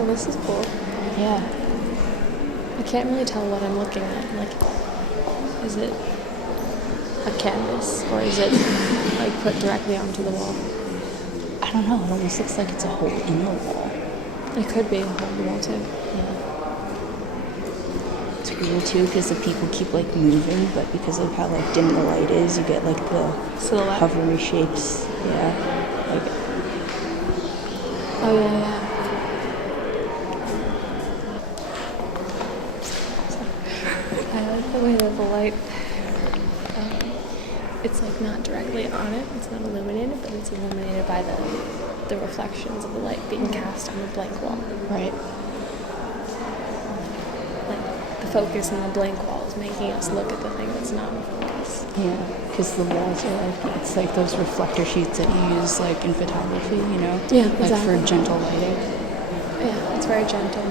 Oh, this is cool. Yeah. I can't really tell what I'm looking at. Like, is it a canvas or is it like put directly onto the wall? I don't know. It almost looks like it's a hole in the wall. It could be a hole in the wall too. Yeah. It's cool too because the people keep like moving, but because of how like dim the light is, you get like the Silhouette. hovery shapes. Yeah. Like. Oh yeah. I like the way that the light. It's like not directly on it. It's not illuminated, but it's illuminated by the reflections of the light being cast on the blank wall. Right. Like the focus on the blank wall is making us look at the thing that's not in focus. Yeah, because the walls are like, it's like those reflector sheets that you use like in photography, you know? Yeah, like exactly. for gentle lighting. Yeah, it's very gentle.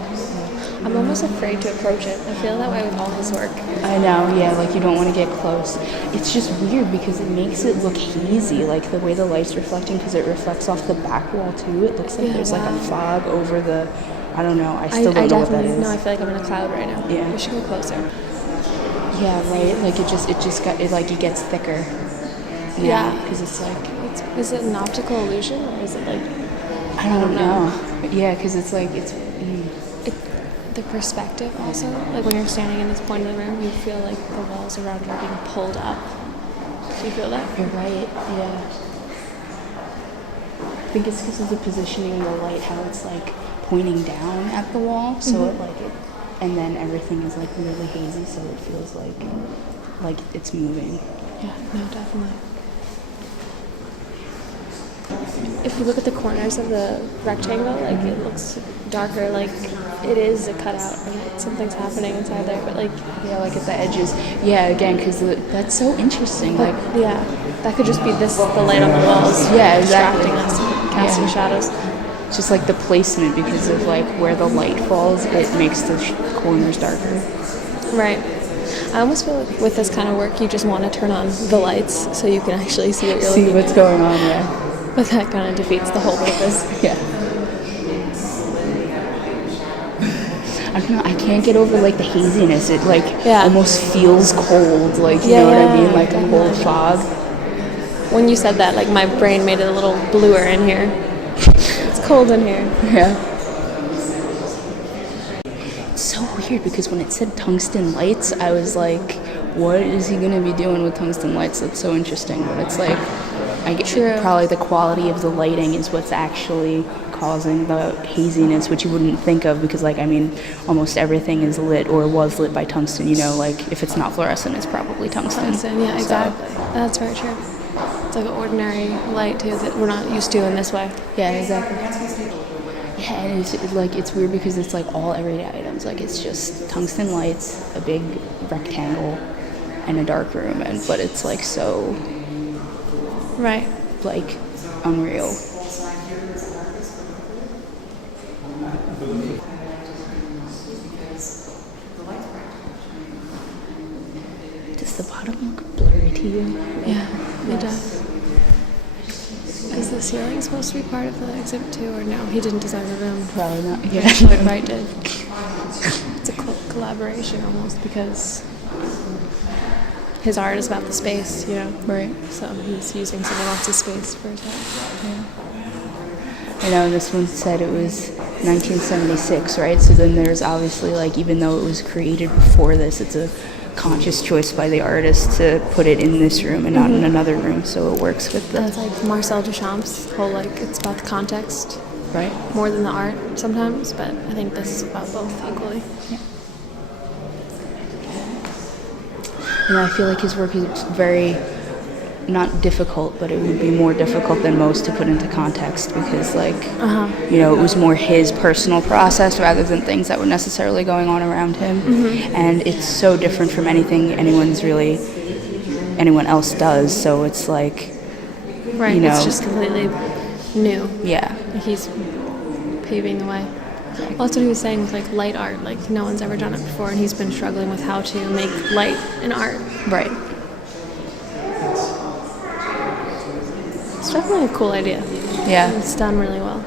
I'm almost afraid to approach it. I feel that way with all his work. I know, yeah, like you don't want to get close. It's just weird because it makes it look hazy, like the way the light's reflecting, because it reflects off the back wall too. It looks like there's like a fog over the, I don't know, I still don't know what that is. No, I feel like I'm in a cloud right now. Yeah. We should go closer. Yeah, right, like it gets thicker. Yeah. Because it's like. Is it an optical illusion or is it like. I don't know. Yeah, because it's like, The perspective also, like when you're standing in this point of the room, you feel like the walls around you are being pulled up. Do you feel that? You're right, yeah. I think it's because of the positioning of the light, how it's like pointing down at the wall, so and then everything is like really hazy, so it feels like it's moving. Yeah, no, definitely. If you look at the corners of the rectangle, like it looks darker, like it is a cutout and something's happening inside there, but like yeah, like at the edges. Yeah, again, because that's so interesting. But, like yeah, that could just be the light on the walls. Yeah, exactly. Distracting us, casting shadows. Just like the placement, because of like where the light falls, it makes the corners darker. Right. I almost feel like with this kind of work, you just want to turn on the lights so you can actually see what you're looking at. See what's going on, yeah. But that kind of defeats the whole purpose. Yeah. I don't know, I can't get over like the haziness. It like almost feels cold, like you know what I mean? Like a cold fog. When you said that, like my brain made it a little bluer in here. It's cold in here. Yeah. It's so weird because when it said tungsten lights, I was like, what is he gonna be doing with tungsten lights? That's so interesting. But it's like I get probably the quality of the lighting is what's actually causing the haziness, which you wouldn't think of because, like, I mean, almost everything is lit or was lit by tungsten, you know, like, if it's not fluorescent, it's probably tungsten. Yeah, exactly. That's very true. It's like an ordinary light, too, that we're not used to in this way. Yeah, exactly. Yeah, and it's weird because it's, like, all everyday items. Like, it's just tungsten lights, a big rectangle, and a dark room, but it's, like, so... Right. Like, unreal. Does the bottom look blurry to you? Yeah, it does. Is the ceiling supposed to be part of the exhibit too, or no? He didn't design the room. Probably not. Yeah. Lloyd Wright did. It's a collaboration almost because his art is about the space, you know? Right. So he's using someone else's space for his art. Yeah. I know this one said it was 1976, right? So then there's obviously, like, even though it was created before this, it's a conscious choice by the artist to put it in this room and not in another room, so it works with the... That's like Marcel Duchamp's whole, like, it's about the context. Right. More than the art sometimes, but I think this is about both equally. Yeah. And I feel like his work is very, not difficult, but it would be more difficult than most to put into context because, like, you know, it was more his personal process rather than things that were necessarily going on around him. And it's so different from anything anyone else does, so it's like, right, you know. It's just completely new. Yeah. He's paving the way. Well, that's what he was saying with, like, light art. Like, no one's ever done it before, and he's been struggling with how to make light in art. Right. It's definitely a cool idea. Yeah. It's done really well.